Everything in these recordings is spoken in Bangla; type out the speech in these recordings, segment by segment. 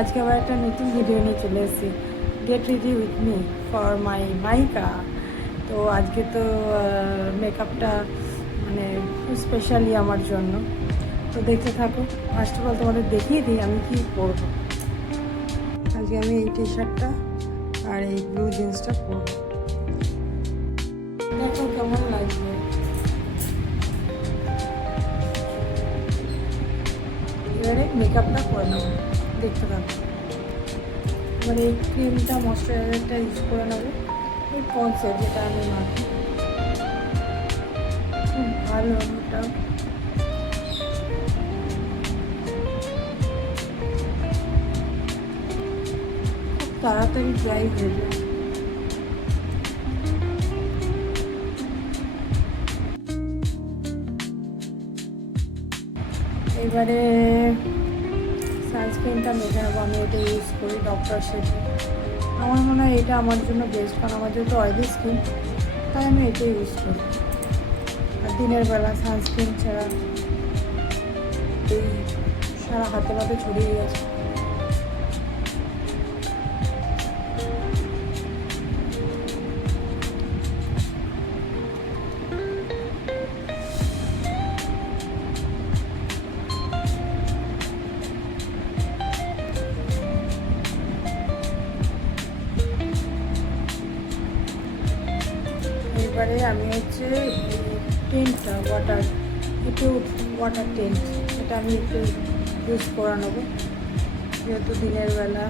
আজকে আবার একটা নতুন ভিডিও নিয়ে চলে এসেছি, get ready with me for my mica. তো আজকে তো মেকআপটা মানে স্পেশালি আমার জন্য, তো দেখতে থাকো। ফার্স্ট অফ অল তোমাদের দেখিয়ে দিই আমি কি পরবো। আজকে আমি এই টি শার্টটা আর এই ব্লু জিন্সটা পরবো, দেখো কেমন লাগবে। এবারে মেকআপটা করে নেবো, দেখতে থাকো। এবার এই ক্রিমটা ময়শ্চারাইজারটা ইউজ করে নেবো, এই পন্সের যেটা আমি মাখি, খুব ভালো ওটা। খুব তাড়াতাড়ি ড্রাই হয়ে যায়। এবারে সানস্ক্রিনটা মেখে নেবো, আমি এটা ইউজ করি ডক্টর শেঠে। আমার মনে হয় এটা আমার জন্য বেস্ট, কারণ আমার যেহেতু অয়েলি স্কিন, তাই আমি এটা ইউজ করি। আর দিনের বেলা সানস্ক্রিন ছাড়া এই সারা হাতে হাতে ছড়িয়ে গেছে। এবারে আমি হচ্ছে টেন্টটা ওয়াটার টেন্ট, এটা আমি একটু ইউজ করে নেবো, যেহেতু দিনের বেলা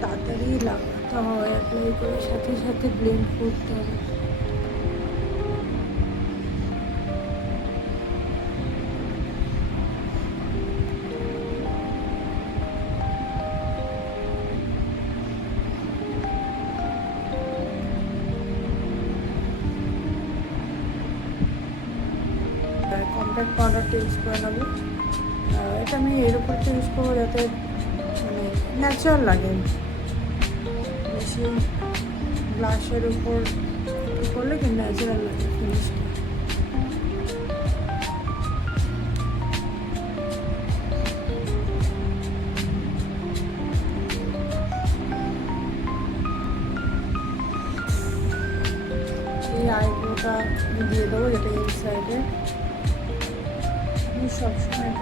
তাড়াতাড়ি লাগাতে হয়, অ্যাপ্লাই করে সাথে সাথে ব্লেন্ড করতে হবে। কম্প্যাক্ট পাউডারটা ইউজ করে নেবো। এটা আমি এর উপরটা ইউজ করবো যাতে মানে ন্যাচারাল লাগে। বেশি ব্লাশের উপর করলে কি ন্যাচারাল লাগে ফিনিশটা। এই আইব্রোটা দিয়ে দেবো, যেটা এই সাইডে আমি সবসময়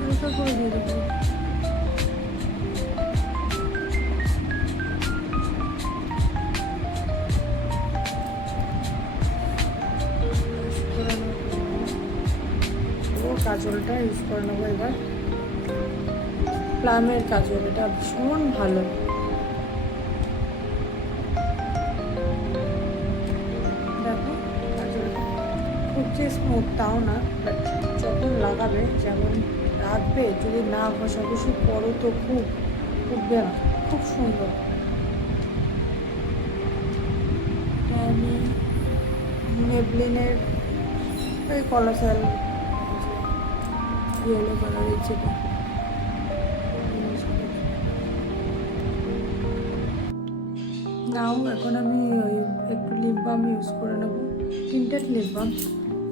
হালকা করে দিয়ে দেবো। কাজলটা ইউজ করে নেবো এবার, প্লামের কাজল, এটা ভীষণ ভালো। দেখো কাজলটা খুব যে স্মুথ তাও না, বাট যখন লাগাবে যেমন রাখবে, যদি না ঘষাঘষি পরো তো খুব উঠবে না, খুব সুন্দর। আমি মেবলিনের ওই কলাসাল ইয়েলো কালারের যেটা, নাও এখন আমি ওই একটু লিপ বাম ইউজ করে নেবো, টিন্টেড লিপ বাম।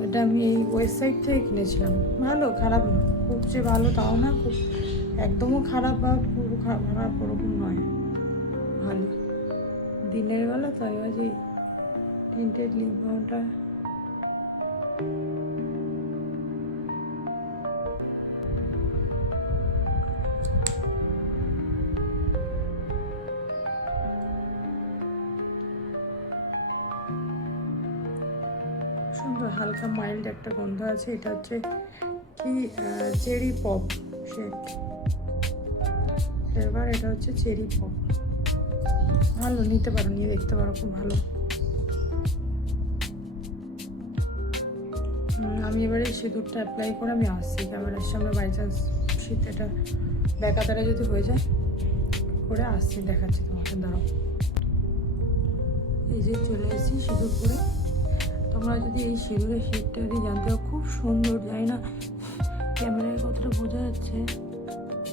এটা আমি এই ওয়েবসাইট থেকে কিনেছিলাম, ভালো, খারাপ না, খুব যে ভালো তাও না, খুব একদমও খারাপ বা খুব খারাপ ওরকম নয়, ভালো। দিনের বেলা তো আমি আজ এই টিন্টেড লিপ বামটা সুন্দর, হালকা মাইল্ড একটা গন্ধ আছে। এটা হচ্ছে কি চেরি পপ ফ্লেভার, এটা হচ্ছে চেরি পপ, ভালো, নিতে পারো, নিয়ে দেখতে পারো, খুব ভালো। আমি এবারে সিঁদুরটা অ্যাপ্লাই করে আমি আসছি ক্যামেরার সামনে, বাই চান্স শীত এটা ব্যাকাতারে যদি হয়ে যায়, করে আসছি, দেখাচ্ছি তোমাকে, দাঁড়াও। এই যে চলে এসেছি সিঁদুর করে। তোমরা যদি এই সিঁদুরের শেডটা যদি জানতে চাও, খুব সুন্দর, জানি না ক্যামেরায় কতটা বোঝা যাচ্ছে,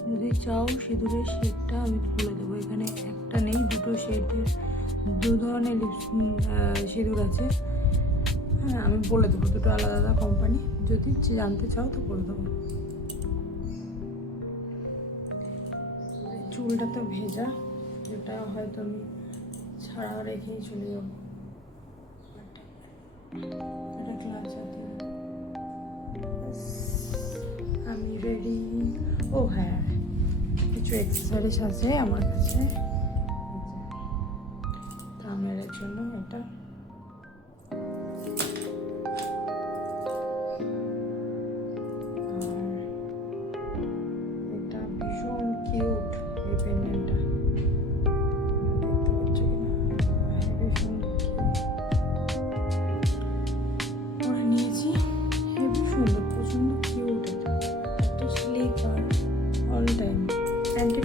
যদি চাও সিঁদুরের শেডটা আমি বলে দেবো। এখানে একটা নেই, দুটো শেডের, দু ধরনের সিঁদুর আছে। হ্যাঁ, আমি বলে দেবো, দুটো আলাদা আলাদা কোম্পানি, যদি জানতে চাও তো বলে দেবো। চুলটা তো ভেজা, যেটা হয়তো আমি ছাড়া রেখেই চলে যাবো। এটা ক্লাস আছে, আমি রেডি। ও হ্যাঁ, কিছু অ্যাক্সেসরিজ আছে আমার কাছে কামের জন্য। এটা এটা ভীষণ কিউট, এই পেন্ডেন্টটা দেখতে পাচ্ছ কিনা, হেভি সুন্দর করে নিয়েছি, হেভি সুন্দর, প্রচন্ড কিউট। এটা একটা স্লিক আর অল টাইম অ্যান্টি